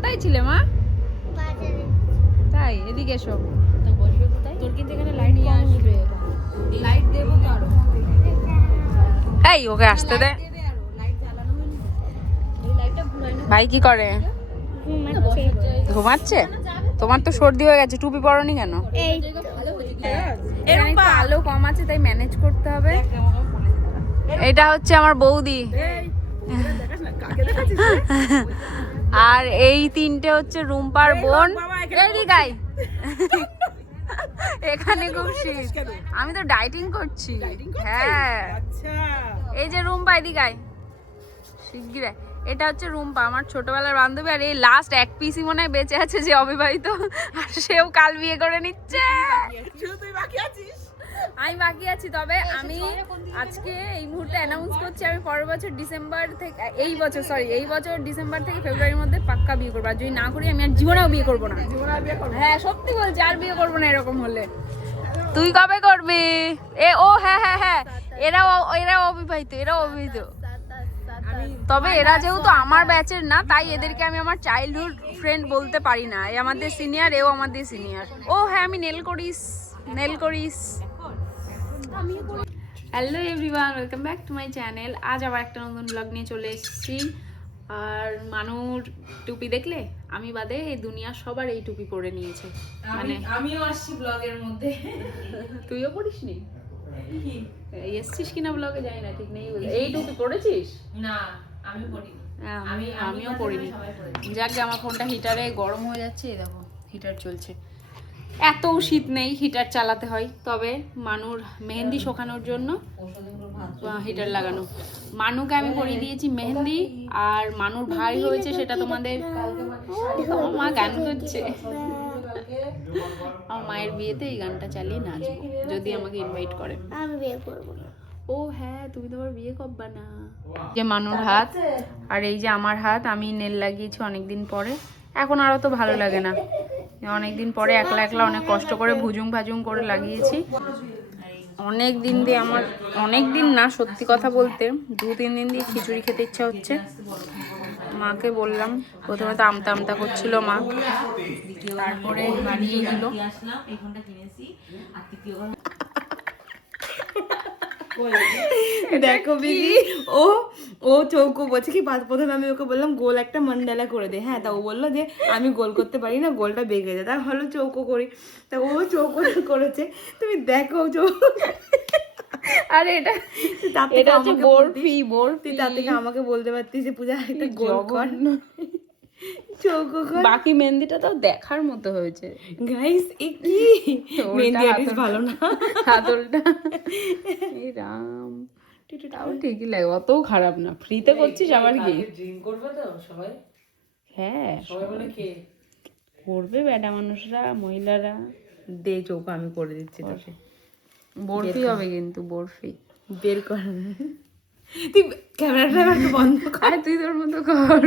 কোথায় ছিলে মা? তাই এদিকে এসো। তোর কিন্তু এখানে লাইট নিয়ে আসবে, লাইট দেবো তো আরো। এই ওকে আসতে দে। ভাই কি করে? ঘুমাচ্ছে? তোমার তো সর্দি হয়ে গেছে, টুপি পরনি কেন? এরকম আলো কম আছে তাই ম্যানেজ করতে হবে। এটা হচ্ছে আমার বৌদি, আর এই তিনটে হচ্ছে রুম্পার বোন। এখানে খুব শীত, আমি তো ডাইটিং করছি। হ্যাঁ এই যে রুম্পা, এদিকায় শিগগির। এটা হচ্ছে রুম্পা, আমার ছোটবেলার বান্ধবী। আর এই লাস্ট এক পিসি মনে হয় বেঁচে আছে যে অবিবাহিত, আর সেও কাল বিয়ে করে নিচ্ছে। আমি বাকি আছি, তবে আমি আজকে এই মুহূর্তে অ্যানাউন্স করছি আমি পরের বছর ডিসেম্বর থেকে, এই বছর ডিসেম্বর থেকে ফেব্রুয়ারির মধ্যে পাক্কা বিয়ে করবো। আর যদি না করি আমি আর জীবনেও বিয়ে করবো না। হ্যাঁ সত্যি বলছি, আর বিয়ে করবো না এরকম হলে। তুই কবে করবি? ও হ্যাঁ হ্যাঁ হ্যাঁ, এরাও অবিবাহিত। তবে এরা যেহেতু আমার ব্যাচের না, তাই এদেরকে আমি আমার চাইল্ডহুড ফ্রেন্ড বলতে পারি না। এ আমাদের সিনিয়র, এও আমাদের সিনিয়র। ও হ্যাঁ, আমি নেল করিস। Hello everyone, welcome back to my channel. আজ আবার একটা নতুন ব্লগ নিয়ে চলে এসেছি। আর মানুর টুপি দেখলে, আমি বাদে এই দুনিয়া সবার এই টুপি পরে নিয়েছে। মানে আমিও আসছি ব্লগের মধ্যে। তুইও পড়িসনি? এসছিস কিনা ব্লগে জানি না, ঠিক নেই। এই টুপি পরেছিস? না আমি পড়িনি। আমিও পড়িনি। যাক, আমার ফোনটা হিটারে গরম হয়ে যাচ্ছে। এই দেখো হিটার চলছে। এত শীত নেই, হিটার চালাতে হয়। তবে মানুর মেহেন্দি শোকানোর জন্য হিটার লাগানো। মানুকে আমি পরিয়ে দিয়েছি মেহেন্দি, আর মানুর ভাই হয়েছে সেটা তোমাদের। মা গান করছে। আমার মায়ের বিয়েতে এই গানটা চালিয়ে নাচবো, যদি আমাকে ইনভাইট করে। আমি বিয়ে করবো না। ও হ্যাঁ, তুমি তো আবার বিয়ে করবা না। যে মানুর হাত, আর এই যে আমার হাত, আমি নেল লাগিয়েছি অনেকদিন পরে। এখন আরো তো ভালো লাগে না, অনেকদিন পরে একলা অনেক কষ্ট করে ভুজুং ভাজুং করে লাগিয়েছি। অনেক দিন না, সত্যি কথা বলতে 2-3 দিন দিয়ে খিচুড়ি খেতে ইচ্ছা হচ্ছে। মাকে বললাম, প্রথমে তো আমতা করছিল মা, তারপরে বানিয়ে দিল। দেখো দিদি, ও চৌকো বলছে কি, প্রথমে আমি ওকে বললাম গোল একটা মন্ডলা করে দে। হ্যাঁ, তা ও বললো যে আমি গোল করতে পারি না, গোলটা বেঁকে যায়। তা হলো চৌকো করি। তা ও চৌকো করেছে, তুমি দেখো চৌকো। আরে এটা হচ্ছে বরফি। তার থেকে আমাকে বলতে পারতিস যে পূজা একটা গোল কর, চৌকো কর। বাকি মেহেন্দিটা তো দেখার মতো হয়েছে। গাইস এ কি মেহেন্দি আর্টিস্ট ভালো না, হাতলটা এই রাম, তাও ঠিকই লাগে, অতও খারাপ না। ফ্রিতে করছিস আবার কি? ড্রিঙ্ক করবে তো সবাই? হ্যাঁ সবাই বলে কে করবে? বেটা মানুষরা, মহিলারা। দে চৌকো, আমি করে দিচ্ছি তোকে। বরফি হবে কিন্তু, বরফি বের কর। তুই ক্যামেরাটা একটু বন্ধ কর। তুই তোর মতো কর,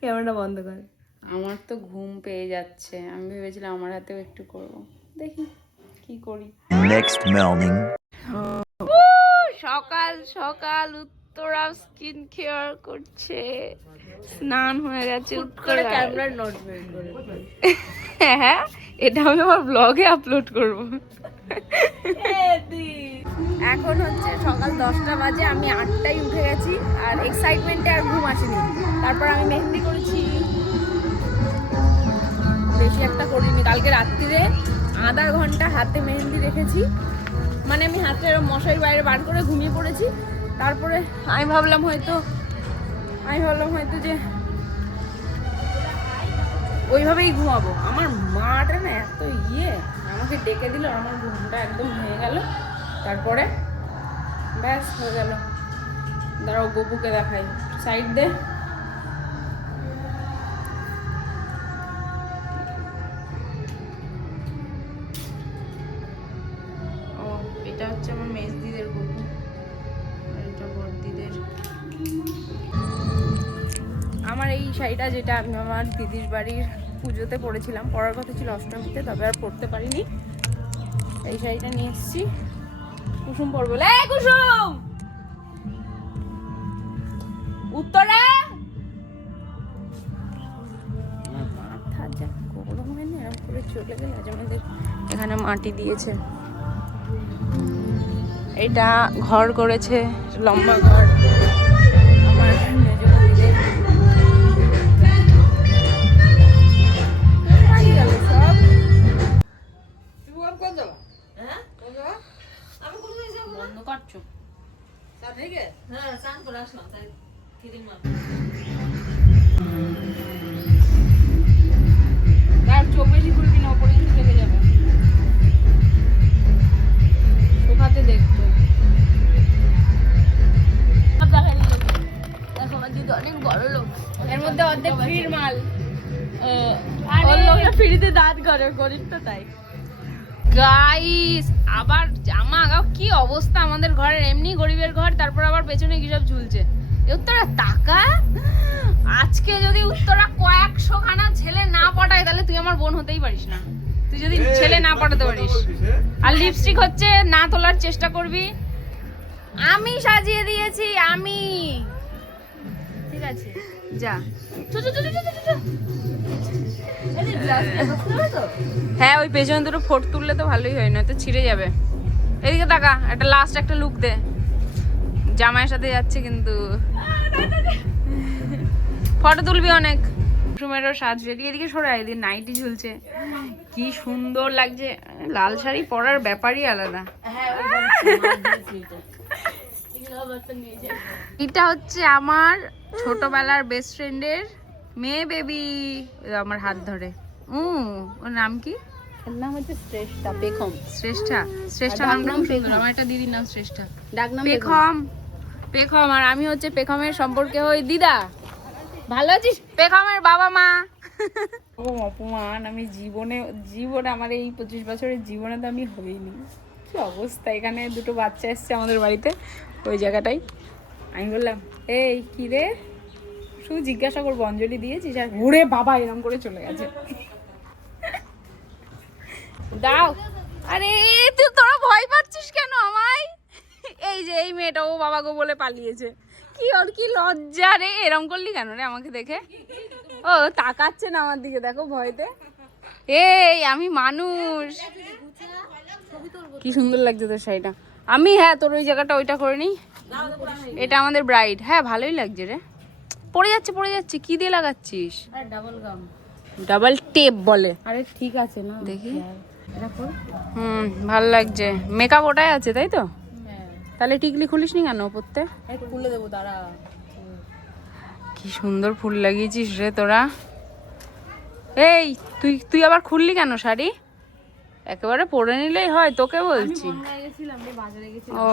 ক্যামেরাটা বন্ধ কর। আমার তো ঘুম পেয়ে যাচ্ছে। আমি ভেবেছিলাম আমার হাতেও একটু করব, দেখি কি করি। Next morning. সকাল উত্তরা স্কিন কেয়ার করছে, স্নান হয়ে গেছে। করে ক্যামেরার নোট বের করে। হ্যাঁ, এটা আমি আমার ব্লগে আপলোড করব। এখন হচ্ছে সকাল 10টা বাজে, আমি 8টায় উঠে গেছি। আর এক্সাইটমেন্টে আর ঘুম আসেনি। তারপর আমি মেহেন্দি করেছি, বেশি একটা করিনি। কালকে রাত্রিরে আধা ঘন্টা হাতে মেহেন্দি রেখেছি, মানে আমি হাতে মশারির বাইরে বার করে ঘুমিয়ে পড়েছি। তারপরে আমি ভাবলাম হয়তো যে ওইভাবেই ঘুমাবো। আমার মাটা না এত আমাকে ডেকে দিল, আমার ঘুমটা একদম ভেঙে গেল। তারপরে ব্যাস হয়ে গেল। দাঁড়াও গপুকে দেখাই, সাইড দে। ও এটা হচ্ছে আমার মেজদিদের গপু, আর এটা বড়দিদের। আমার এই শাড়িটা, যেটা আমি আমার দিদির বাড়ির পুজোতে পরেছিলাম, পরার কথা ছিল অষ্টমীতে, তবে আর পরতে পারিনি। এই শাড়িটা নিয়ে এসেছি, কুসুম পরবো। কুসুম, উত্তরা চলে গেলে আজ আমাদের এখানে মাটি দিয়েছে। এটা ঘর করেছে, লম্বা ঘর আমার মেজ বৌদিদের। বন্ধ করছো? চোখ বেশি খুলবি না, ওপরে কিন্তু লেগে যাবে। শুকাতে দেখতো অনেক বড় লোক, এর মধ্যে অর্ধেক ফ্রির মাল। ফ্রিতে দাঁত করে গরিব তো তাই। গাইস আবার জামা কি অবস্থা আমাদের ঘরের, এমনি গরিবের ঘর, তারপর আবার পেছনে কি সব ঝুলছে। উত্তরা তাকা, আজকে যদি উত্তরা কয়েকশো খানা ছেলে না পটায় তাহলে তুই আমার বোন হতেই পারিস না। তুই যদি ছেলে না পটাতে পারিস আর লিপস্টিক হচ্ছে না তোলার চেষ্টা করবি। আমি সাজিয়ে দিয়েছি, আমি ঠিক আছে যা। হ্যাঁ ওই পেছনে দুটো ফোট তুললে তো ভালোই হয়, না তো ছিঁড়ে যাবে। এদিকে তাকা, একটা লাস্ট একটা লুক দে। জামাইয়ের সাথে যাচ্ছে কিন্তু ফটো তুলবি অনেক। মৌসুমেরও সাজবে, এদিকে সরে, এদিকে নাইটি ঝুলছে, কি সুন্দর লাগছে। লাল শাড়ি পরার ব্যাপারই আলাদা। এটা হচ্ছে আমার ছোটবেলার বেস্ট ফ্রেন্ডের মেয়ে বেবি, আমার হাত ধরে। ওর নাম কি? এর নাম হচ্ছে শ্রেষ্ঠা পেখম। শ্রেষ্ঠা নামটা খুব সুন্দর। আমার একটা দিদির নাম শ্রেষ্ঠা, ডাক নাম পেখম। আর আমি হচ্ছে পেখমের সম্পর্কে হই দিদা। ভালো আছিস? পেখমের বাবা মা। অপমান আমি জীবনে আমার এই 25 বছরের জীবনে তো আমি হইনি। কি অবস্থা, এখানে দুটো বাচ্চা এসছে আমাদের বাড়িতে, ওই জায়গাটাই। আমি বললাম এই কি রে, শুধু জিজ্ঞাসা করবো অঞ্জলি দিয়েছিস, আর ওরে বাবা এরকম করে চলে গেছে। দাও। আরে তুই তোরা ভয় পাচ্ছিস কেন আমায়? এই যে এই মেয়েটা ও বাবা গো বলে পালিয়েছে। কি ওর কি লজ্জা রে, এরম করলি কেন রে আমাকে দেখে? ও তাকাচ্ছে না আমার দিকে, দেখো ভয়তে। এই আমি মানুষ। কি সুন্দর লাগছে তোর শাড়িটা। আমি হ্যাঁ তোর ওই জায়গাটা ওইটা করে নিই। এটা আমাদের ব্রাইড। হ্যাঁ ভালোই লাগছে রে। পড়ে যাচ্ছে কি দিয়ে লাগাচ্ছিস? ডাবল টেপ বলে। আরে ঠিক আছে না, দেখি ভালো লাগছে। মেকআপ ওটাই আছে তাই তো? তাহলে টিকলি খুলিস নি কেন পড়তে? খুলে দেবো দাঁড়া। কি সুন্দর ফুল লাগিয়েছিস রে তোরা। এই তুই আবার খুললি কেন শাড়ি? একেবারে পরে নিলেই হয়, তোকে বলছি। ও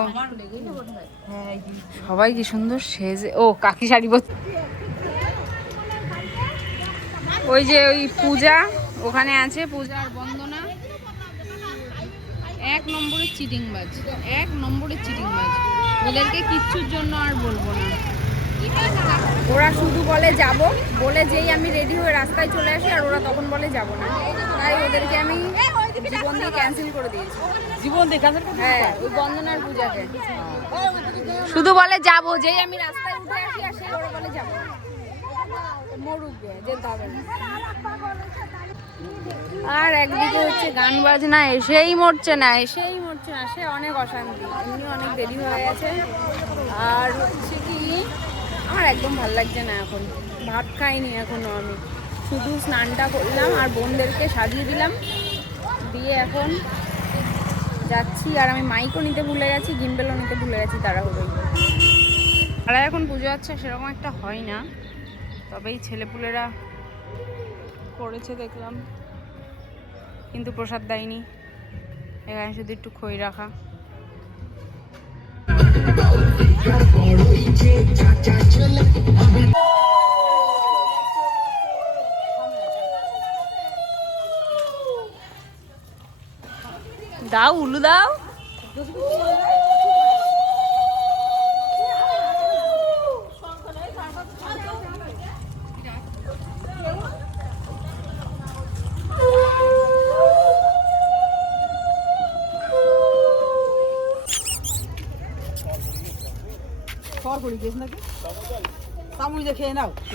সবাই কি সুন্দর সেজে। ও কাকি শাড়ি পরছে। ওই যে ওই পূজা ওখানে আছে, পূজা আর বন্দনা এক নম্বরের চিটিংবাজ। ওদেরকে কিচ্ছুর জন্য আর বলবো না। ওরা শুধু বলে যাব, বলে যেই আমি রেডি হয়ে রাস্তায় চলে আসি আর ওরা তখন বলে যাব না। তাই ওদেরকে আমি জীবন দিয়ে ক্যান্সেল করে দিয়েছি। হ্যাঁ ওই বন্দনার পূজাকে শুধু বলে যাব, যেই আমি রাস্তায় উঠে আসি আর সেই ওরা বলে যাব। মরুক গে, যেতে হবে না। আর একদিকে হচ্ছে গান বাজনা, এসেই মরছে না। সে অনেক অশান্তি, এমনি অনেক দেরি হয়ে গেছে। আর হচ্ছে কি আমার একদম ভালো লাগছে না এখন, ভাত খাইনি এখনো। আমি শুধু স্নানটা করলাম আর বোনদেরকে সাজিয়ে দিলাম, দিয়ে এখন যাচ্ছি। আর আমি মাইকও নিতে ভুলে গেছি, গিম্বেলও নিতে ভুলে গেছি তাড়াহুড়োই। আর এখন পুজো হচ্ছে সেরকম একটা হয় না, তবে এই ছেলেপুলেরা করেছে দেখলাম, কিন্তু প্রসাদ দেয়নি। এখানে শুধু একটু খই রাখা। দাও উলু দাও।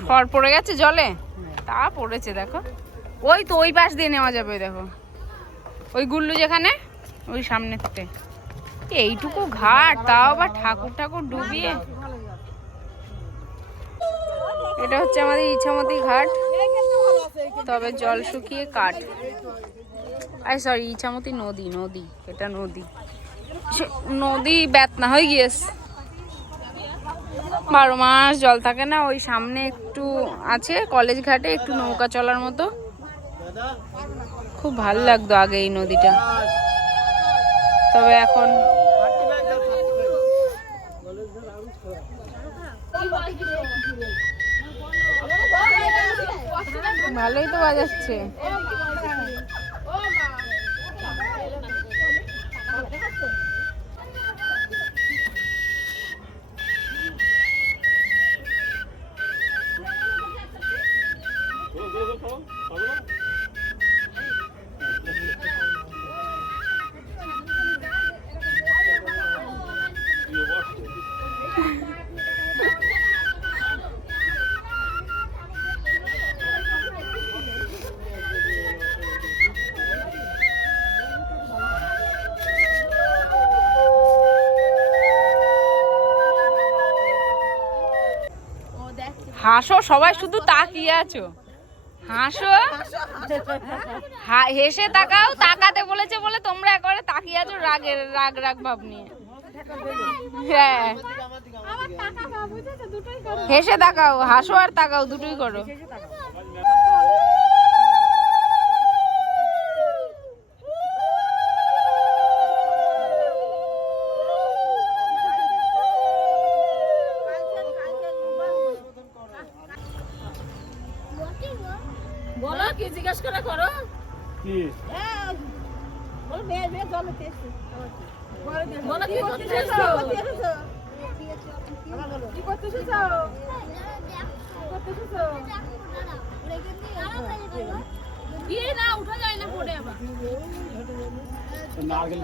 খড় পড়ে গেছে জলে, তা পড়েছে দেখো। ওই তো ওই পাশ দিয়ে নেওয়া যাবে, দেখো ওই গুল্লু যেখানে, ওই সামনেতে। এইটুকু ঘাট, তাও আবার ঠাকুর ঠাকুর ডুবিয়ে। এটা হচ্ছে আমাদের ইছামতি ঘাট, তবে জল শুকিয়ে কাঠ। আই সরি, ইছামতি নদী, নদী এটা নদী, নদী বেতনা হয়ে গিয়েছে। 12 মাস জল থাকে না। ওই সামনে একটু আছে কলেজ ঘাটে একটু নৌকা চলার মতো, খুব ভালো লাগতো আগে এই নদীটা, তবে এখন ভালোই তো বাজাচ্ছে। হাসো, সবাই শুধু তাকিয়ে আছো, হাসো, হেসে তাকাও। তাকাতে বলেছে বলে তোমরা একবারে তাকিয়ে আছো রাগের রাগ রাগ ভাব নিয়ে। হ্যাঁ, হেসে তাকাও, হাসো আর তাকাও, দুটোই করো। বলো কি জিজ্ঞেস করে করো কি? বলো বে বে জলে তেছে। বলো কি করতেছো? কি করতেছো? কি না উঠা যায় না পড়ে আবার। নারকেল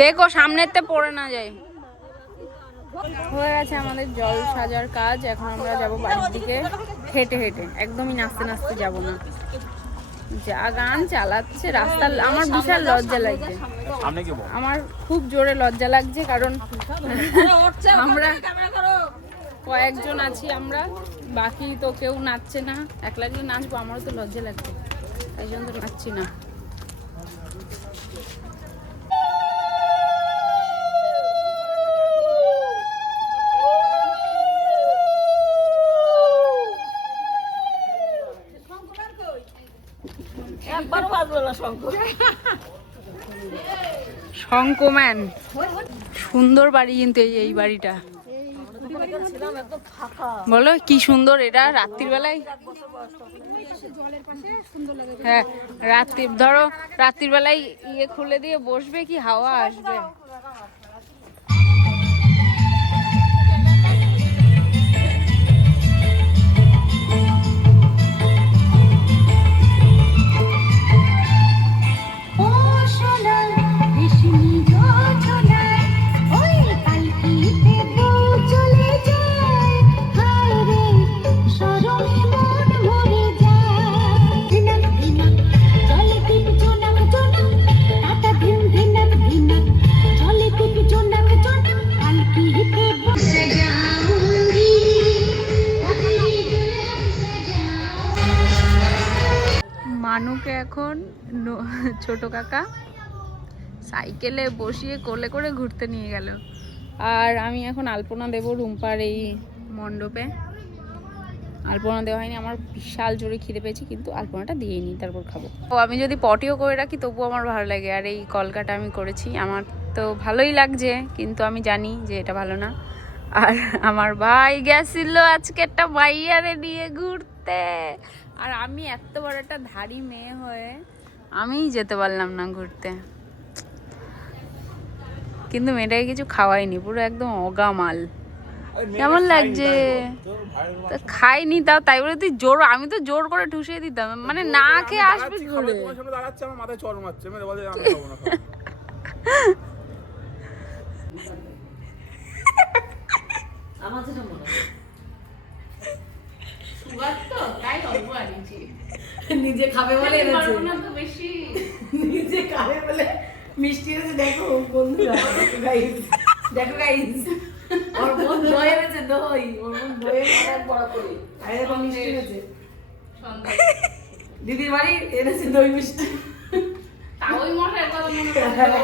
দেখো সামনেতে পড়ে না যায়। হয়ে গেছে আমাদের জল সাজার কাজ। এখন আমরা যাব বাড়ির দিকে হেঁটে হেঁটে, একদমই নাচতে নাচতে যাব না। যা গান চালাচ্ছে রাস্তা, আমার বিশাল লজ্জা লাগছে, আমার খুব জোরে লজ্জা লাগছে, কারণ আমরা কয়েকজন আছি, আমরা বাকি তো কেউ নাচছে না। একলা একলা নাচবো, আমারও তো লজ্জা লাগছে, তাই জন্য তো নাচছি না। শঙ্কম্যান সুন্দর বাড়ি, কিন্তু এই বাড়িটা বলো কি সুন্দর। এটা রাত্রির বেলায়, হ্যাঁ ধরো রাত্রির বেলায় ইয়ে খুলে দিয়ে বসবে, কি হাওয়া আসবে। মানুকে এখন ছোট কাকা সাইকেলে বসিয়ে কোলে করে ঘুরতে নিয়ে গেল, আর আমি এখন আলপনা দেব রুম্পার এই মণ্ডপে। আলপনা দেওয়া হয়নি, আমার বিশাল জোরে খিদে পেয়েছি, কিন্তু আলপনাটা দিয়েই নি, তারপর খাবো। ও আমি যদি পটিও করে রাখি তবুও আমার ভালো লাগে। আর এই কলকাটা আমি করেছি, আমার তো ভালোই লাগছে, কিন্তু আমি জানি যে এটা ভালো না। আর আমার ভাই গেছিল আজকে একটা বাইয়ারে নিয়ে ঘুরতে, আর আমি এত বড় একটা ধাড়ি মেয়ে হয়ে আমিই যেতে পারলাম না ঘুরতে। কিন্তু মেয়েটাকে কিছু খাওয়াইনি, পুরো একদম অগামাল। কেমন লাগছে? তা খাইনি তাও তাই বলে তুই জোর, আমি তো জোর করে ঠুসিয়ে দিতাম, মানে না খেয়ে আসবি কি করে? তোমার সামনে দাঁড়াচ্ছে, আমার মাথায় চড় মারছে, মেরে বলে আমি খাবো না। আমার যেটা মনে হয় সুগার তো তাই অল্প আনিছি, নিজে খাবে বলে এনেছে, পারবো না তো বেশি। নিজে খাবে বলে মিষ্টি এনেছে। দেখো বন্ধুরা, গাইস দেখো গাইস, ওর বোন দই এনেছে, দই, ওর বোন দই এনেছে বড় করে, আর এরকম মিষ্টি এনেছে। সন্দেশ। দিদির বাড়ি এনেছে দই মিষ্টি। তাওই মশার কথা মনে পড়লো।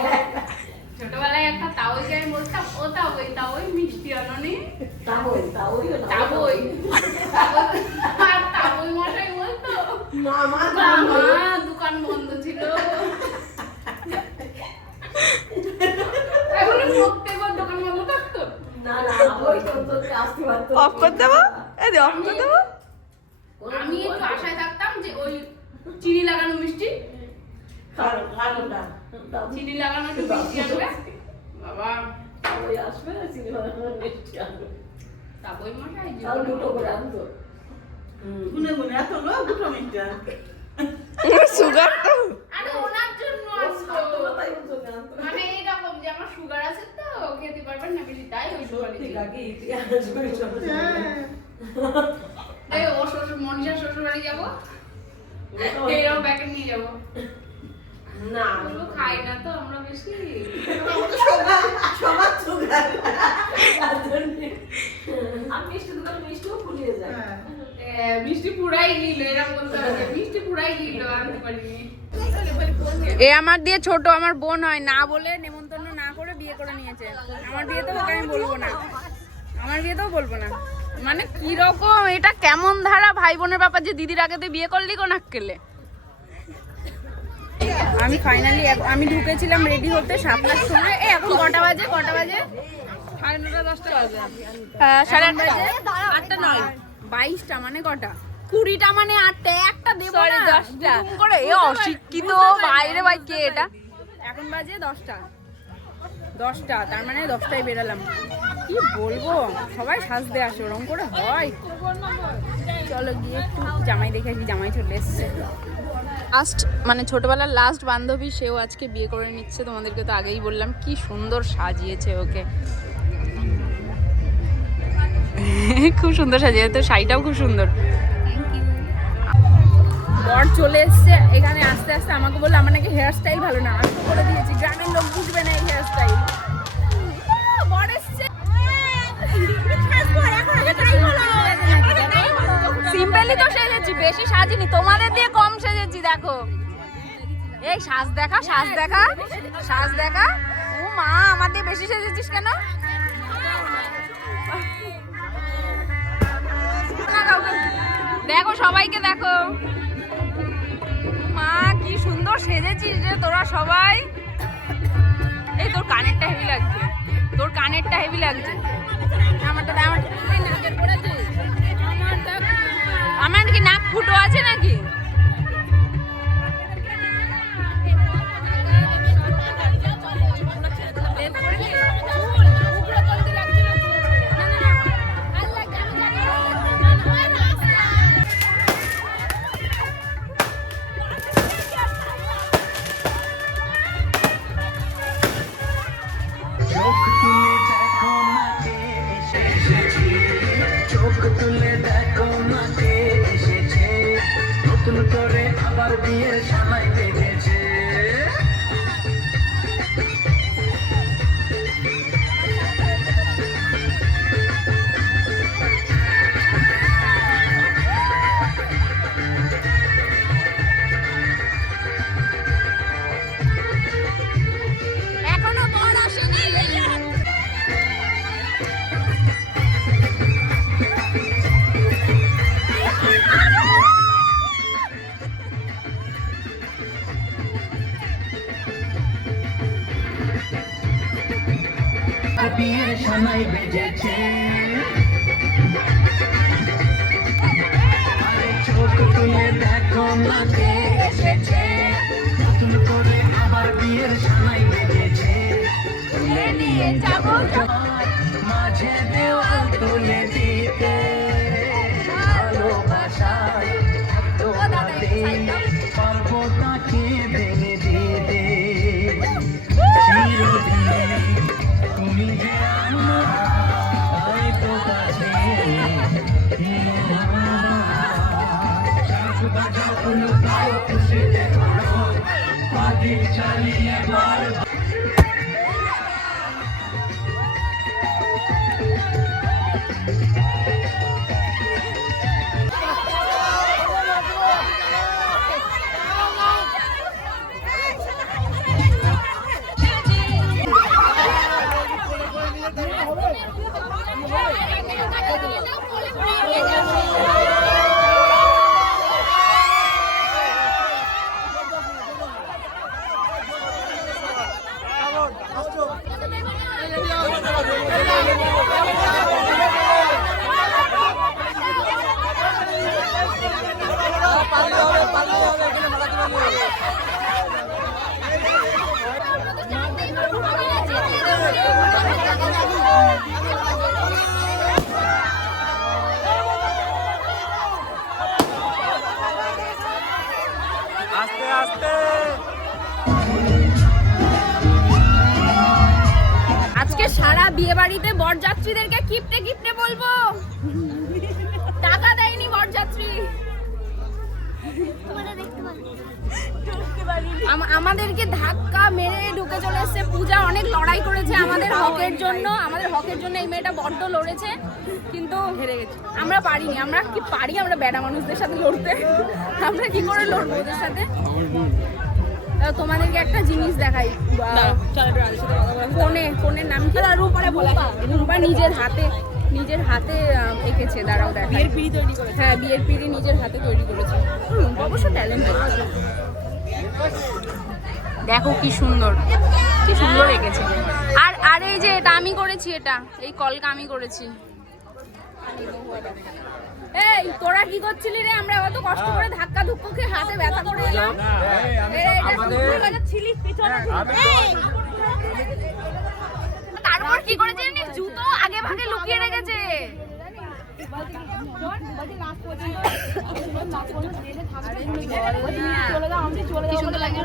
ছোটবেলায় একটা তাওইকে আমি বলতাম, ও তাওই মিষ্টি আনোনি, তাবই তাওই আর তাওই মশাই বলতো মামা মা দোকান বন্ধ ছিল। এখন প্রত্যেকবার দোকান বন্ধ থাকতো। না না ওই তো আসতে পারতো। অফ করে দেবো, এই অফ করে দেবো। আমি একটু আশায় থাকতাম যে ওই চিনি লাগানো মিষ্টি, খাওয়াটা চিনি লাগানো একটু মিষ্টি আনবে বাবা, ওই আসবে সিনেমা মিষ্টি আনবে, তাওই মশাই তাও দুটো করে আনতো। গুনে গুনে এত লোক দুটো মিষ্টি আনতে। সুগার তো আরে ওনার জন্য আসতো, তাই বলছো কেন? মানে এইরকম যে আমার সুগার আছে তো খেতে পারবেন না বেশি, তাই ওই সুগার ঠিক আছে, ইতিহাস বই সব এই ও শ্বশুর মনীষা শ্বশুর বাড়ি যাবো, এইরকম প্যাকেট নিয়ে যাবো। না ওগুলো খাই না তো আমরা বেশি। সবার সুগার। তার জন্য আমি মিষ্টি দোকানে মিষ্টিও ফুলিয়ে যায়। মিষ্টি পুরাই নিল, এরকম বলতে হবে মিষ্টি পুরাই নিল, আনতে পারিনি। এ আমার দিয়ে ছোট, আমার বোন হয় না বলে নেমন্তন্ন না করে বিয়ে করে নিয়েছে। আমার বিয়েতেও ওকে আমি বলবো না, আমার বিয়েতেও বলবো না। মানে কিরকম এটা, কেমন ধারা ভাই বোনের ব্যাপার যে দিদির আগে তুই বিয়ে করলি কোন আক্কেলে। আমি ফাইনালি আমি ঢুকেছিলাম রেডি হতে 7টার সময়। এই এখন কটা বাজে? 9:30 10টা বাজে, সাড়ে 8 বাজে, 8টা নয় 22টা, মানে কটা 20টা, মানে 8টা, একটা দেবো না 10টা করে। এ অশিক্ষিত বাইরে ভাই কে এটা? এখন বাজে 10টা, তার মানে 10টায় বেরালাম। কি বলবো, সবাই সাজতে আসে, ওরকম করে হয়? চলো গিয়ে একটু জামাই দেখে আসি, জামাই চলে এসছে। লাস্ট মানে ছোটবেলার লাস্ট বান্ধবী, সেও আজকে বিয়ে করে নিচ্ছে। তোমাদেরকে তো আগেই বললাম কি সুন্দর সাজিয়েছে ওকে, খুব সুন্দর সাজিয়েছে, তো শাড়িটাও খুব সুন্দর। বর চলে এসছে এখানে, আস্তে আস্তে আমাকে বললো আমার নাকি হেয়ার স্টাইল ভালো না। আমি তো বলে দিয়েছি গ্রামের লোক বুঝবে না এই হেয়ার স্টাইল। বর এসছে, সিম্পলি তো সেজেছি, বেশি সাজিনি, তোমাদের দিয়ে কম সেজেছি। দেখো এই সাজ দেখা, সাজ দেখা, সাজ দেখা। ও মা, আমার দিয়ে বেশি সেজেছিস কেন? দেখো সবাইকে দেখো, মা কি সুন্দর সেজেছিস রে তোরা সবাই। এই তোর কানেরটা হেভি লাগছে, তোর কানেরটা হেভি লাগছে। আমার কি নাক ফুটো আছে নাকি? এখনো বর আসেনি। বিয়ের সময় বেজেছে, আরে চোখ তুলে দেখো না কে এসেছে, নতুন করে আবার বিয়ের সময় বেজেছে, তুলে নিয়ে যাবো মাঝে দেওয়াল। আস্তে আস্তে আজকে সারা বিয়ে বাড়িতে বরযাত্রীদেরকে কিপটে কিপটে বলবো, টাকা দেয়নি বরযাত্রী। আমাদেরকে ধাক্কা মেরে ঢুকে চলে এসেছে। পূজা অনেক লড়াই করেছে আমাদের হকের জন্য, এই মেয়েটা বড্ড লড়েছে, কিন্তু হেরে গেছে। আমরা পারিনি। আমরা কি পারি? আমরা বেড়া মানুষদের সাথে লড়তে, আমরা কি করে লড়বো ওদের সাথে? তোমাদেরকে একটা জিনিস দেখাই। ফোনের নাম কি? রূপা নিজের হাতে এঁকেছে। দাঁড়াও দেখা। বিয়ের পিঁড়ি তৈরি করেছে। হ্যাঁ, বিয়ের পিঁড়ি নিজের হাতে তৈরি করেছে। অবশ্য ট্যালেন্টেড। দেখো কি সুন্দর এঁকেছে। আর এই যে এটা আমি করেছি, এই কলকা আমি করেছি। এই তোরা কি করছিলি রে? আমরা অত কষ্ট করে ধাক্কা ধুক্কুকে হাতে ব্যথা করে এলাম। তারপর কি করেছে জানিস? জুতো আগে ভাগে লুকিয়ে রেখেছে। কি সুন্দর লাগে।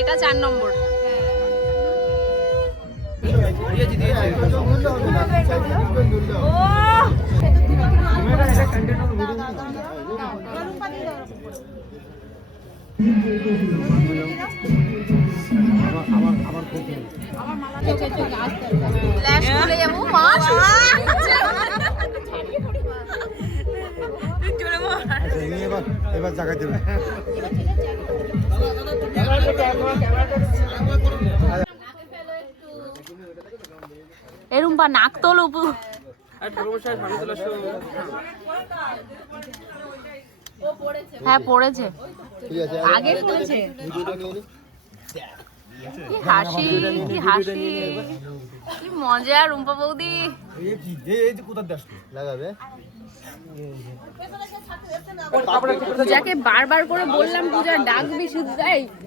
এটা 4 নম্বর। এবার জায়গা দেবে। এরম বা নাক তোল। হ্যাঁ পড়েছে, আগে পড়েছে। কি হাসি, কি মজা রুম্পা বৌদি। লাগাবে পূজাকে বারবার করে বললাম, পূজা ডাকবি, শুধু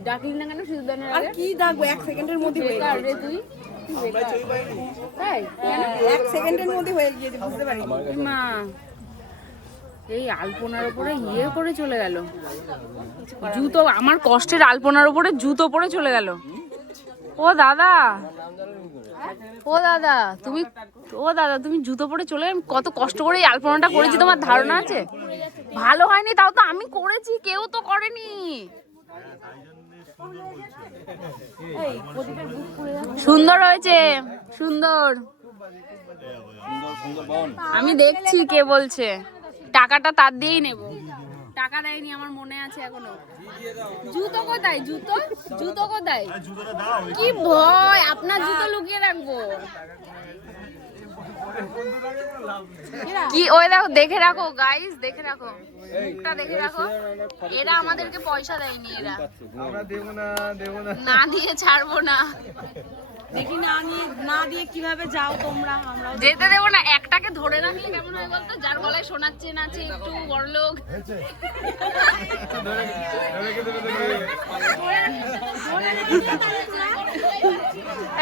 ডাকলি না কেন? শুধু আর কি ডাকবো? 1 সেকেন্ডের মধ্যে হয়ে বেকার রে তুই। তাই 1 সেকেন্ডের মধ্যে হয়ে গিয়েছে, বুঝতে পারি মা। এই আলপনার উপরে করে চলে গেল জুতো। আমার কষ্টের আলপনার উপরে জুতো পরে চলে গেল। ও দাদা তুমি জুতো পরে চলে গেলে। কত কষ্ট করে এই আলপনাটা করেছি, তোমার ধারণা আছে? ভালো হয়নি, তাও তো আমি করেছি, কেউ তো করেনি। সুন্দর হয়েছে, সুন্দর। আমি দেখছি কে বলছে। টাকাটা তার দিয়েই নেব। টাকা দেয়নি, আমার মনে আছে এখনো। জুতো কোথায়? জুতো কোথায়? কি ভয়, আপনার জুতো লুকিয়ে রাখবো কি? ওই দেখো, দেখে রাখো গাইস, দেখে রাখো, মুখটা দেখে রাখো। এরা আমাদেরকে পয়সা দেয়নি, এরা না দিয়ে ছাড়বো না। দেখি না দিয়ে কিভাবে যাও তোমরা? আমরা যেতে দেবো না। একটাকে ধরে রাখলে কেমন হয় বলতো? যার গলায় শোনাচ্ছে নাচে, একটু বড়লোক।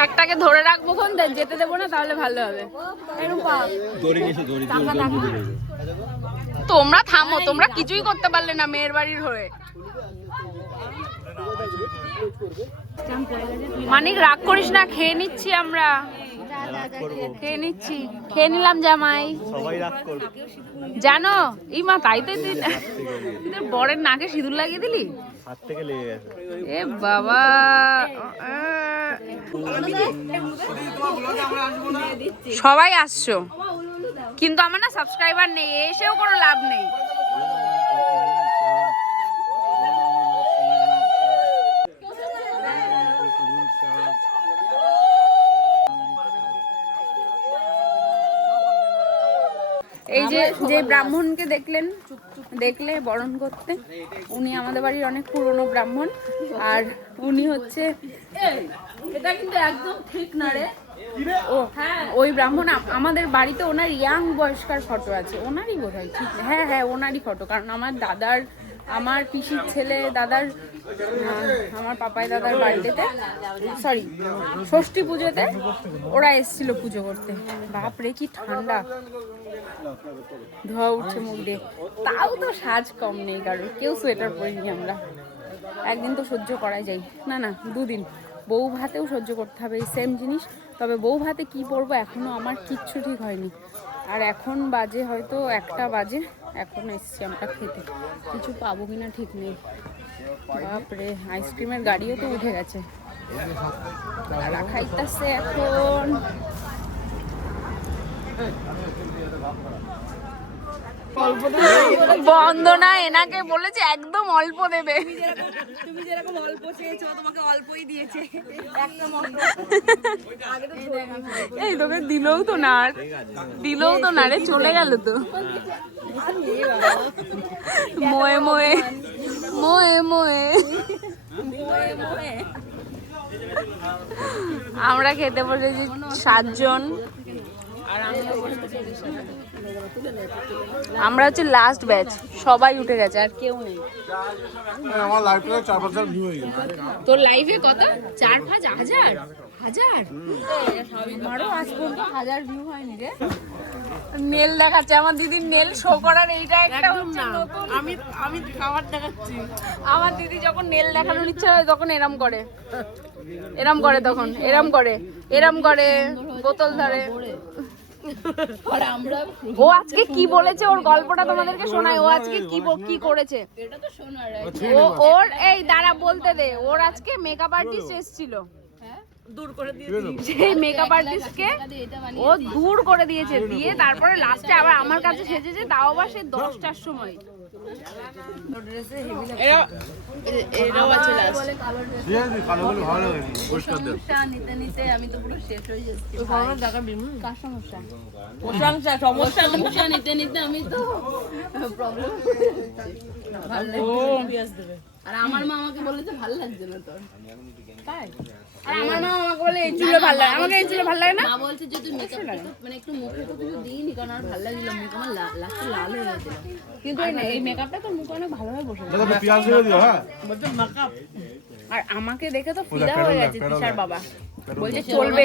একটাকে ধরে রাখবো, যেতে দেবো না, তাহলে ভালো হবে। তোমরা থামো, তোমরা কিছুই করতে পারলে না মেয়ের বাড়ির হয়ে। মানিক রাগ করিস না, খেয়ে নিচ্ছি আমরা, খেয়ে নিচ্ছি, খেয়ে নিলাম জামাই। সবাই রাগ করবে। জানো এই মা, তাই তো তুই তোর বরের নাকে সিঁদুর লাগিয়ে দিলি? হাত থেকে লেগে গেছে। এ বাবা, সবাই আসছো কিন্তু আমার না সাবস্ক্রাইবার নেই, এসেও কোনো লাভ নেই। এই যে যে ব্রাহ্মণকে দেখলে বরণ করতে, উনি আমাদের বাড়ির অনেক পুরনো ব্রাহ্মণ। আর উনি হচ্ছে, এটা কিন্তু একদম ঠিক না রে, ও হ্যাঁ ওই ব্রাহ্মণ আমাদের বাড়িতে ওনার ইয়াং বয়স্কার ফটো আছে, ওনারই বোধ হয়, ঠিক হ্যাঁ হ্যাঁ ওনারই ফটো। কারণ আমার দাদার, আমার পিসির ছেলে দাদার, আমার পাপাই দাদার বার্থডেতে, সরি ষষ্ঠী পুজোতে ওরা এসেছিল পুজো করতে। বাপরে কি ঠান্ডা, ধোয়া উঠছে মুখ দিয়ে, তাও তো সাজ কম নেই কারোর, কেউ সোয়েটার পরিনি আমরা। একদিন তো সহ্য করাই যায় না, না 2 দিন বউ ভাতেও সহ্য করতে হবে এই সেম জিনিস। তবে বউ ভাতে কি পরবো এখনো আমার কিচ্ছু ঠিক হয়নি। আর এখন বাজে হয়তো 1টা বাজে, এখন এসছি আমরা খেতে, কিছু পাবো কিনা ঠিক নেই। বাপরে আইসক্রিমের গাড়িও তো উঠে গেছে, খাইতেছে এখন। বন্দনা এনাকে বলেছে একদম অল্প দেবে, তুমি যেরকম অল্প চেয়েছো তোমাকে অল্পই দিয়েছে। এই তোকে দিলেও তো না, আর দিলেও তো না রে, চলে গেল তো। মোয়ে মোয়ে মোয়ে মোয়ে আমরা খেতে বসেছি 7 জন, আমরা হচ্ছে লাস্ট ব্যাচ, সবাই উঠে গেছে আর কেউ নেই। আমার লাইফে 4-5 ভিউ হয়ে গেছে। তোর লাইভে কত? 4-5 হাজার? আমারও আজ পর্যন্ত 1000 ভিউ হয়নি রে। নেল দেখাচ্ছে আমার দিদির, নেল শো করার এইটা একটা হচ্ছে নতুন। আমি খাবার দেখাচ্ছি। আমার দিদি যখন নেল দেখানোর ইচ্ছা হয় তখন এরম করে, তখন এরম করে বোতল ধরে। ও আজকে কি বলেছে ওর গল্পটা তোমাদেরকে শোনায়। ও আজকে কি করেছে ওর, এই দাঁড়া বলতে দে। ওর আজকে মেকআপ আর্টিস্ট এসেছিল, সেই মেকআপ আর্টিস্টকে ও দূর করে দিয়েছে, দিয়ে তারপরে লাস্টে আবার আমার কাছে সেজেছে, তাও আবার সে 10টার সময়। এরাও আছে লাস্ট। নিতে নিতে আমি তো পুরো শেষ হয়ে যাচ্ছি। কার সমস্যা? সমস্যা নিতে নিতে আমি তো প্রবলেম। আর আমার মা আমাকে বলেছে ভালো লাগছে না তোর, তাই? আর আমার মা আমাকে বলে এই চুলে ভালো লাগে, আমাকে এই চুলে ভালো লাগে না। মা বলছে যে তুই মেকআপ মানে একটু মুখে তো কিছু দিইনি, কারণ আর ভালো লাগছিল, মুখ আমার লাস্টে লাল হয়ে গেছিল। কিন্তু এই মেকআপটা তোর মুখে অনেক ভালোভাবে বসে গেছে। দাদা পেঁয়াজ দিয়ে দিও। হ্যাঁ আর আমাকে দেখে তো ফিদা হয়ে গেছে তিশার বাবা, বলছে চলবে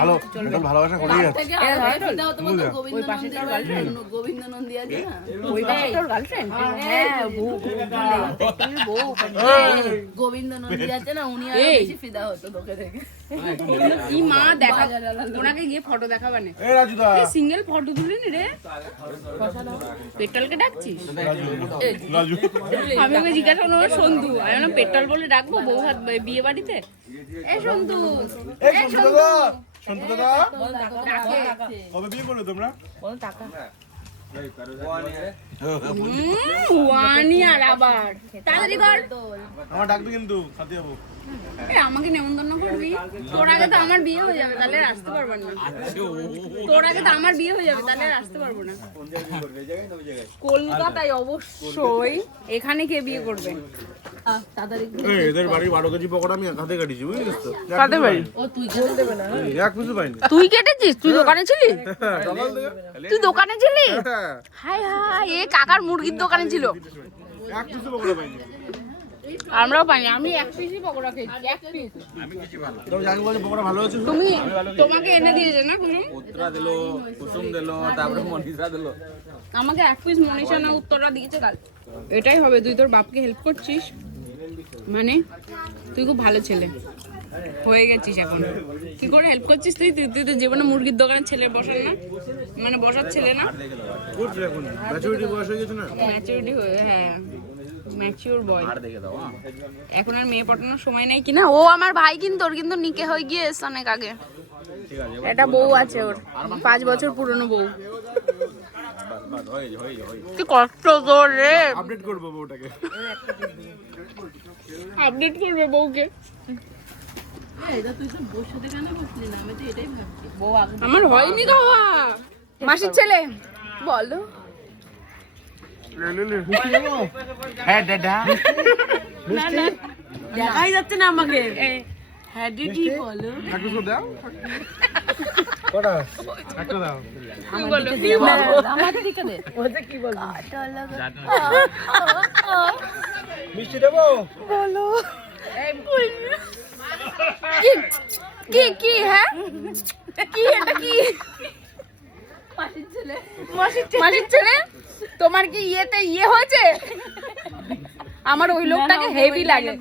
ভালো, ভালোবাসা করে গেছে। থেকে আর ফিদা হতো বলতো গোবিন্দ নন্দী আছে না, ওই পাশে তোর গার্লফ্রেন্ড? হ্যাঁ বউ গোবিন্দ নন্দী আছে না, উনি আর বেশি ফিদা হতো তোকে দেখে। কি মা দেখা, ওনাকে গিয়ে ফটো দেখাবানে, এই রাজুদা, সিঙ্গেল ফটো তুলিনি রে। পেট্রোলকে ডাকছিস? রাজু আমি ওকে জিজ্ঞাসা করলাম সন্ধু, আমি বললাম পেট্রোল বলে ডাকবো বউ হাত বিয়ে বাড়িতে? এই সন্ধু, এই সন্তু দাদা কবে বিয়ে করলে তোমরা? বল টাকা। ওয়ান ইয়ার আবার, তাড়াতাড়ি কর। আমার ডাকবি কিন্তু সাথে যাবো। আমাকে নেমন্তন্ন করবি? তোর আগে তো আমার বিয়ে হয়ে যাবে, তাহলে আর আসতে পারবো না। তোর আগে তো আমার বিয়ে হয়ে যাবে, তাহলে আর আসতে পারবো না। কলকাতায় অবশ্যই। এখানে কে বিয়ে করবে? এদের বাড়ি 12 কেজি পকোড়া আমি হাতে কাটিছি, বুঝলিস তো? কাদের বাড়ি? ও তুই গোল দেবে না, এক পিছু পাইনি। তুই কেটেছিস? তুই দোকানে ছিলি? সকাল থেকে তুই দোকানে ছিলি? হ্যাঁ, হাই হাই, এ কাকার মুরগির দোকানে ছিল। এক পিছু পকোড়া পাইনি। আমরাও পাইনি, আমি 1 পিসই পকোড়া খেয়েছি, 1 পিস। তোর জানি বলে পকোড়া ভালো আছে। তুমি, তোমাকে এনে দিয়েছে না কুসুম? উত্তরা দিলো, কুসুম দিলো, তারপরে মনীষা দিলো। আমাকে 1 পিস মনীষা না উত্তরটা দিয়েছে কাল। এটাই হবে, তুই তোর বাপকে হেল্প করছিস মানে তুই খুব ভালো ছেলে। হয়ে গেছিস এখন। কি করে হেল্প করছিস তুই? তুই তুই তো জীবনে মুরগির দোকানে ছেলে বসার না, মানে বসার ছেলে না। করছে এখন ম্যাচুরিটি বয়স হয়ে গেছে না। ম্যাচুরিটি হয়ে, হ্যাঁ ম্যাচিওর বয়। আর দেখে দাও হ্যাঁ। এখন আর মেয়ে পটানোর সময় নেই কিনা। ও আমার ভাই কিন্তু, ওর কিন্তু নিকে হয়ে গিয়ে এসে অনেক আগে। ঠিক আছে একটা বউ আছে ওর, 5 বছর পুরনো বউ। বাস হয়ে যাবে। কি কষ্ট তোর রে। আপডেট করবো বউটাকে। আপডেট করবে বউকে। আমার হয়নি খাওয়া। মাসির ছেলে বলো। হ্যাঁ দাদা দেখাই যাচ্ছে না আমাকে। হ্যাঁ দিদি বলো। একটু দাও কটা একটা দাও। তুমি বলো। আমার দিকে দে। ওটা কি বলবো? মিষ্টি দেবো। কি কি হ্যাঁ কি এটা কি? মাসির ছেলে তোমার কি ইয়েতে ইয়ে হয়েছে? আমার ওই লোকটাকে হেভি লাগে।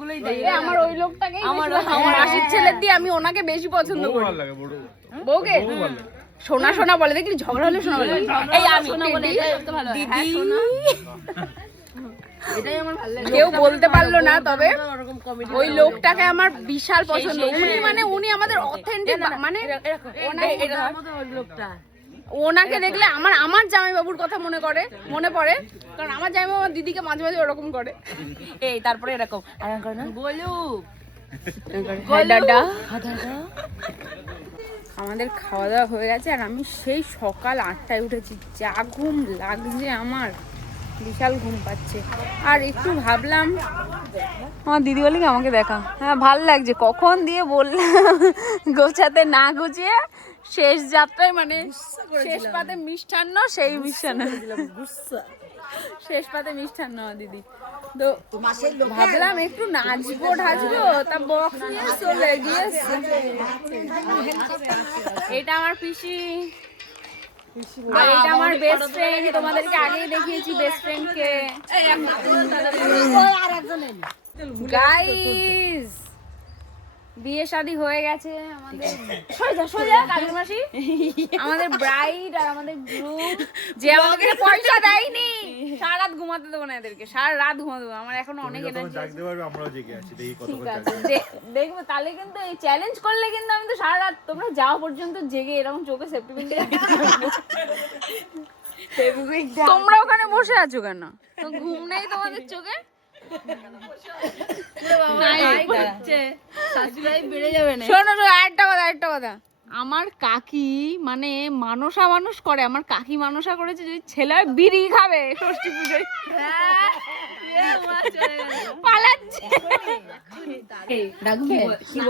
আমার ওই লোকটাকে আমার মাসির ছেলের দিয়ে আমি ওনাকে বেশি পছন্দ করি। ভালো লাগে বড়। বউকে সোনা সোনা বলে, দেখলি ঝগড়া হলে সোনা বলে। এই আমি দিদি এটাই আমার ভালো লাগে। কেউ বলতে পারলো না, তবে ওই লোকটাকে আমার বিশাল পছন্দ। উনি আমাদের অথেন্টিক, মানে ওই লোকটা ওনাকে দেখলে আমার জামাইবাবুর কথা মনে পড়ে, কারণ আমার জামাইবাবু আমার দিদিকে মাঝে মাঝে ওরকম করে। এই তারপরে এরকম বলু দাদা আমাদের খাওয়া দাওয়া হয়ে গেছে, আর আমি সেই সকাল 8টায় উঠেছি। যা ঘুম লাগছে আমার, বিশাল ঘুম পাচ্ছে। আর একটু ভাবলাম, আমার দিদি বলে কি আমাকে দেখা, হ্যাঁ ভাল লাগছে। কখন দিয়ে বললাম গোছাতে, না গুছিয়ে শেষ যাত্রায়, মানে শেষ পাতে মিষ্টান্ন, সেই মিষ্টান্ন শেষ পাতে মিষ্টান্ন দিদি। তো ভাবলাম একটু নাচবো ঢাচবো, তা বক্স নিয়ে চলে গিয়েছে। এটা আমার পিসি, আর এটা আমার বেস্ট ফ্রেন্ড। তোমাদেরকে আগেই দেখিয়েছি বেস্ট ফ্রেন্ডকে। গাইস বিয়ে শাদী হয়ে গেছে আমাদের। সোজা কালী মাসি, আমাদের ব্রাইড আর আমাদের গ্রুপ, যে আমাদেরকে পয়সা দেয়নি। সারা রাত ঘুমাতে দেবো না এদেরকে, সারা রাত ঘুমাতে দেবো। আমার এখনো অনেক এনার্জি জাগতে পারবে, আমরাও জেগে আছি, দেখি কত ঠিক আছে। দেখবে তাহলে কিন্তু এই চ্যালেঞ্জ করলে কিন্তু আমি তো সারা রাত, তোমরা যাওয়া পর্যন্ত জেগে এরকম চোখে সেফটি পিন দিয়ে তোমরা ওখানে বসে আছো কেন? তো ঘুম নেই তোমাদের চোখে? শোনো আরেকটা কথা, আমার কাকি মানে মানসা মানুষ করে। আমার কাকি মানসা করেছে যদি ছেলে হয় বিড়ি খাবে ষষ্ঠী পুজোয়। পালাচ্ছে।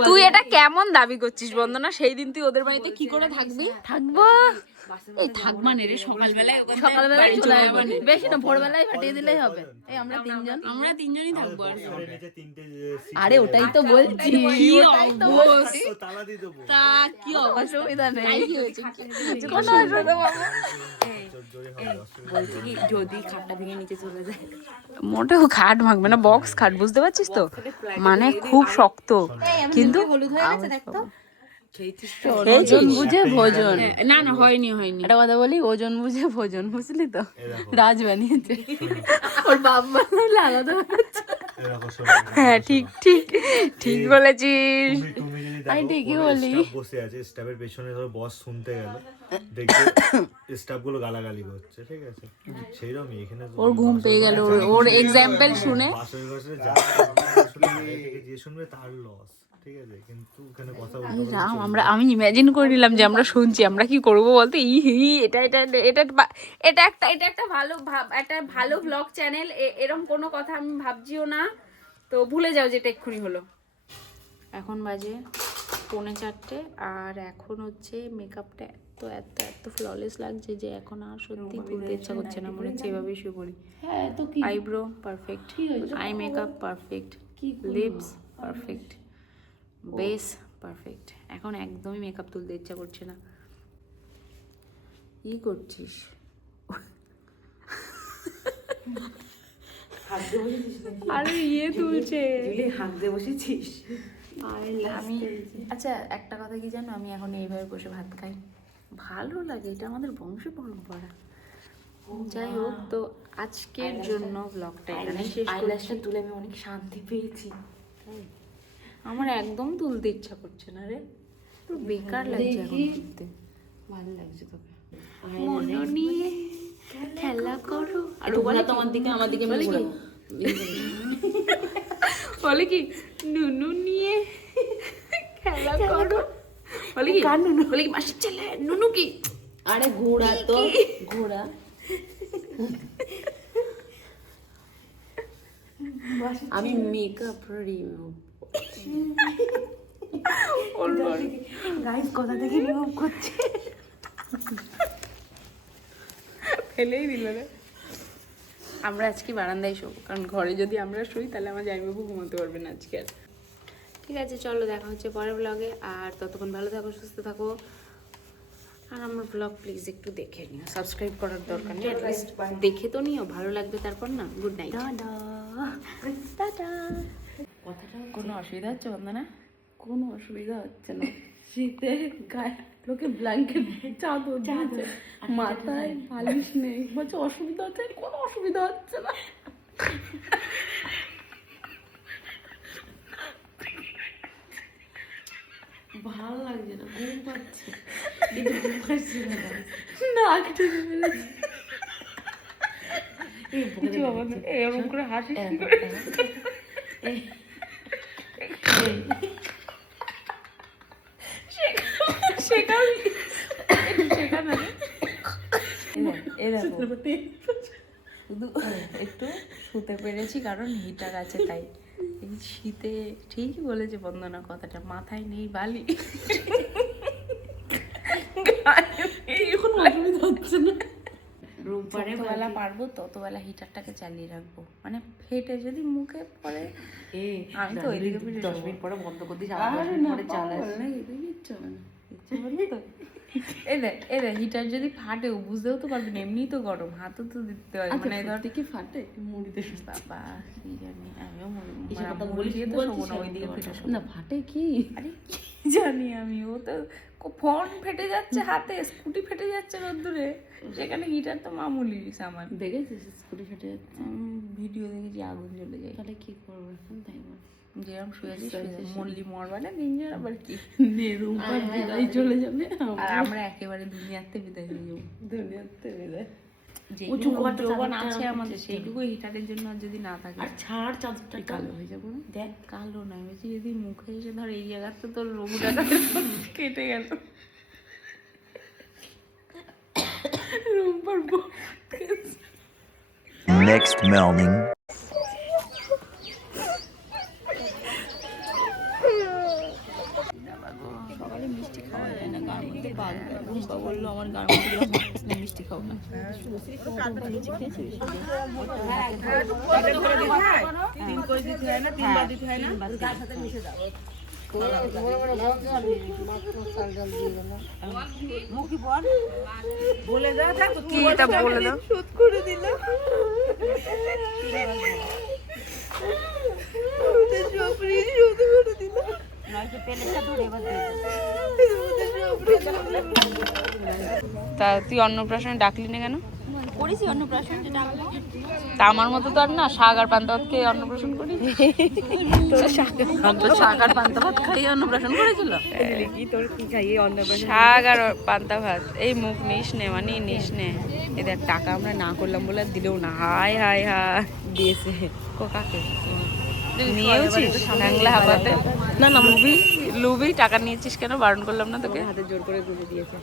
তুই এটা কেমন দাবি করছিস বন্দনা? সেই দিন তুই ওদের বাড়িতে কি করে থাকবি? থাকবো এই থাকবা নে রে, সকালবেলায় চলে যাবো। বেশি না, ভোরবেলায় পাঠিয়ে দিলেই হবে। এই আমরা তিনজনই থাকবো। আরে ওটাই তো বলছি, তালা দিয়ে দেবো। তা কি অসুবিধা নেই। কোনো অসুবিধা পাবো? বলছি কি, যদি খাটটা ভেঙে নিচে চলে যায়। মোটেও খাট ভাঙবে না, বক্স খাট, বুঝতে পারছিস তো? মানে খুব শক্ত, কিন্তু হলুদ হয়ে গেছে দেখতো। ওজন বুঝে ভোজন। না হয়নি। একটা কথা বলি, ওজন বুঝে ভোজন, বুঝলি তো? রাজ বানিয়েছে, ওর বাপ বানালে আলাদা বানাচ্ছে। হ্যাঁ ঠিক বলেছিস। তুমি যদি আমি ঠিকই বলি। বসে আছে, স্টাফের পেছনে ধরো বস শুনতে গেল, দেখবে স্টাফ গুলো গালাগালি করছে, ঠিক আছে? সেইরকম এখানে ওর ঘুম পেয়ে গেল, ওর এক্সাম্পল শুনে। বাসের ঘরে যা আসলে যে শুনবে তার লস, ঠিক আছে? কিন্তু ওখানে কথা বলতে আমি ইমাজিন করে নিলাম যে আমরা শুনছি, আমরা কি করবো বলতে? এটা একটা ভালো ব্লগ চ্যানেল, এরকম কোনো কথা আমি ভাবছিও না। তো ভুলে যাও যেটা এক্ষুনি হলো। এখন বাজে 3:45, আর এখন হচ্ছে মেকআপটা এত ফ্ললেস লাগছে যে এখন আর সত্যি তুলতে ইচ্ছা করছে না, মনে হচ্ছে এভাবেই শুয়ে পড়ি। Eyebrow perfect, eye makeup perfect, lips perfect, base perfect. এখন একদমই মেকআপ তুলতে ইচ্ছা করছে না। কি করছিস? আরে তুলছে, হাত দিয়ে বসেছিস? আমি আচ্ছা একটা কথা কি জানো, আমি এখন এইভাবে বসে ভাত খাই, ভালো লাগে, এটা আমাদের বংশ পরম্পরা। যাই হোক, তো আজকের জন্য ব্লগটা এখানেই শেষ করছি। তুলে আমি অনেক শান্তি পেয়েছি। আমার একদম তুলতে ইচ্ছা করছে না রে, পুরো বেকার লাগছে এখন তুলতে। ভালো লাগছে তোকে। মন নিয়ে খেলা করো। আর ও বলে তোমার দিকে আমার দিকে বলে কি বলে কি নুনু নিয়ে খেলা করো, বলে কি বলে কি মাসির ছেলে নুনু কি, আরে ঘোড়া তো ঘোড়া। আমি মেকআপ রিমুভ গাইস কোথা থেকে রিমুভ করছে, ফেলেই দিল রে। আমরা আজকে বারান্দায় শোবো, কারণ ঘরে যদি আমরা শুই তাহলে আমার জামাইবাবু ঘুমাতে পারবে না আজকে আর। ঠিক আছে, চলো দেখা হচ্ছে পরের ব্লগে। আর ততক্ষণ ভালো থাকো, সুস্থ থাকো। আর আমার ব্লগ প্লিজ একটু দেখে নিও, সাবস্ক্রাইব করার দরকার নেই, অ্যাটলিস্ট দেখে তো নিও, ভালো লাগবে তারপর না। Good night, tata. কথাটা কোনো অসুবিধা হচ্ছে বন্দনা? কোনো অসুবিধা হচ্ছে না। শীতে গায়ে লোকে ব্ল্যাঙ্কেট চাদর দিয়েছে, মাথায় বালিশ নেই, বলছে অসুবিধা হচ্ছে। কোনো অসুবিধা হচ্ছে না। ভালো লাগছে না, ঘুম পাচ্ছে, কিন্তু ঘুম পাচ্ছে না। নাক টেনে ফেলেছে। কিছু হবে না, এরকম করে হাসি শুধু একটু শুতে পেরেছি কারণ হিটার আছে তাই। এই শীতে ঠিকই বলেছে বন্দনা কথাটা, মাথায় নেই বালি, এখন অসুবিধা হচ্ছে না। যতবেলা পারবো ততবেলা হিটারটাকে চালিয়ে রাখবো, মানে ফেটে যদি মুখে পড়ে আমি তো ওইদিকে 10 মিনিট পরে বন্ধ করে দিস, আবার 10 মিনিট পরে চালাস। এই দেখ হিটার যদি ফাটেও বুঝতেও তো পারবি না, এমনিই তো গরম, হাতও তো দিতে হয়, মানে ধর কি ফাটে মুড়িতে বাবা কি জানি, আমিও এসব কথা মুড়ি বলিস দিয়ে তো শোবো না, ওইদিকে ফেটে শোবো। না ফাটে কি আরে কি জানি আমি, ও তো ফোন ফেটে যাচ্ছে হাতে, স্কুটি ফেটে যাচ্ছে রোদ্দুরে, সেখানে হিটার তো মামুলি সামান। দেখেছিস স্কুটি ফেটে যাচ্ছে? ভিডিও দেখেছি আগুন জ্বলে যায়, তাহলে কি করবো এখন? তাই বল, যেরকম শুয়েছি মল্লি মরবা না তিনজন, আবার কি রুম্পার বিদায় চলে যাবে, আর আমরা একেবারে দুনিয়াতে বিদায় হয়ে যাবো। দুনিয়াতে বিদায়। যেটুকু যৌবন আছে আমাদের সেইটুকু হিটারের জন্য আর যদি না থাকে, আর ছাড় চাদরটা কালো হয়ে যাবো না। দেখ কালো নয়, বলছি যদি মুখে এসে ধর এই জায়গাতে তোর রঘুটা কেটে গেল, রুম্পার Next morning. সকালে মিষ্টি খাওয়া যায় না, গার মধ্যে বাঘ দেয়। রুম্পা বললো আমার গার মধ্যে মিষ্টি খাও না। বলে দাও, কি এটা বলে দাও। শোধ করে দিল। তা তুই অন্নপ্রাশনে ডাকলি না কেন? করেছি অন্নপ্রাশন, যেটা তা আমার মতো তো আর না, শাক আর পান্তা ভাত খেয়ে অন্নপ্রাশন করি। শাক আর পান্তা ভাত খাইয়ে অন্নপ্রাশন করেছিল। কি তোর কি খাইয়ে অন্নপ্রাশন? শাক আর পান্তা ভাত, এই মুখ নিস নে, মানে নিস নে। এদের টাকা আমরা না করলাম বলে আর দিলেও না, হাই হাই হাই দিয়েছে কাকে নিয়েওছিস বাংলা হাবাতে? না না, লুবি লুবি টাকা নিয়েছিস কেন? বারণ করলাম না তোকে? হাতে জোর করে তুলে দিয়েছে।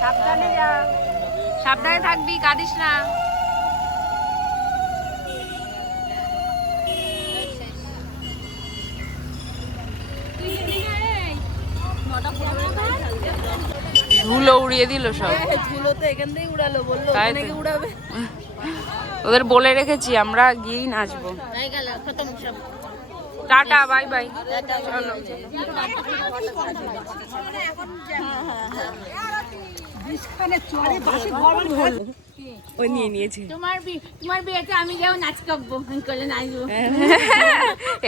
সাবধানে যা, সাবধানে থাকবি, কাঁদিস না। ধুলো উড়িয়ে দিল সব। ধুলো তো এখান থেকে উড়ালো, বললো তাই ওখানে তো। গিয়ে উড়াবে। ওদের বলে রেখেছি আমরা গিয়েই নাচবো। Tata, bye bye. চলো। ও নিয়ে নিয়েছে। তোমার বিয়েতে আমি যাও নাচ করবো, আমি করে নাচবো।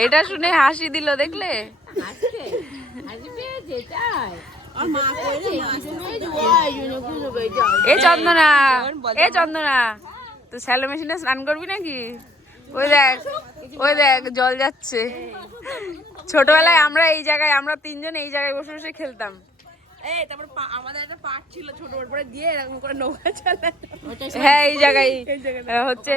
এটা শুনে হাসি দিল, দেখলে? এ চন্দনা, এ চন্দনা, তো স্যালো মেশিনে স্নান করবি নাকি? ওই দেখ জল যাচ্ছে। ছোটবেলায় আমরা এই জায়গায়, আমরা তিনজন এই জায়গায় বসে বসে খেলতাম। এই তারপর আমাদের একটা পার্ক ছিল ছোট, ওর পরে দিয়ে এরকম করে নৌকা চালাতাম। হ্যাঁ এই জায়গায় হচ্ছে।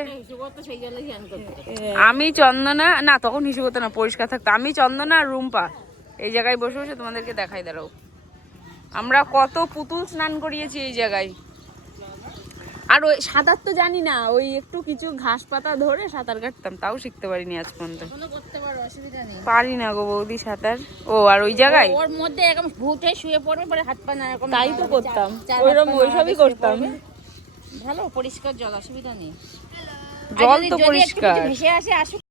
আমি চন্দনা, না তখন হিসেব হতো না, পরিষ্কার থাকতো। আমি চন্দনা আর রুম্পা এই জায়গায় বসে বসে তোমাদেরকে দেখাই, দাঁড়াও আমরা কত পুতুল স্নান করিয়েছি এই জায়গায়। আর ওই সাঁতার তো জানি না, ওই একটু কিছু ঘাস পাতা ধরে সাঁতার কাটতাম, তাও শিখতে পারিনি আজ পর্যন্ত। করতে পারো, অসুবিধা নেই। পারি না গো বৌদি সাঁতার। ও আর ওই জায়গায় ওর মধ্যে এরকম ভূতে শুয়ে পড়বে, পরে হাত পা না এরকম তাই তো করতাম, চার হাত ওইরকম পা ওইসবই নাড়াবে, করতাম। শুয়ে পড়বে। ভালো পরিষ্কার জল, অসুবিধা নেই। জল তো যদি একটু পরিষ্কার। কিছু ভেসে আসে আসুক,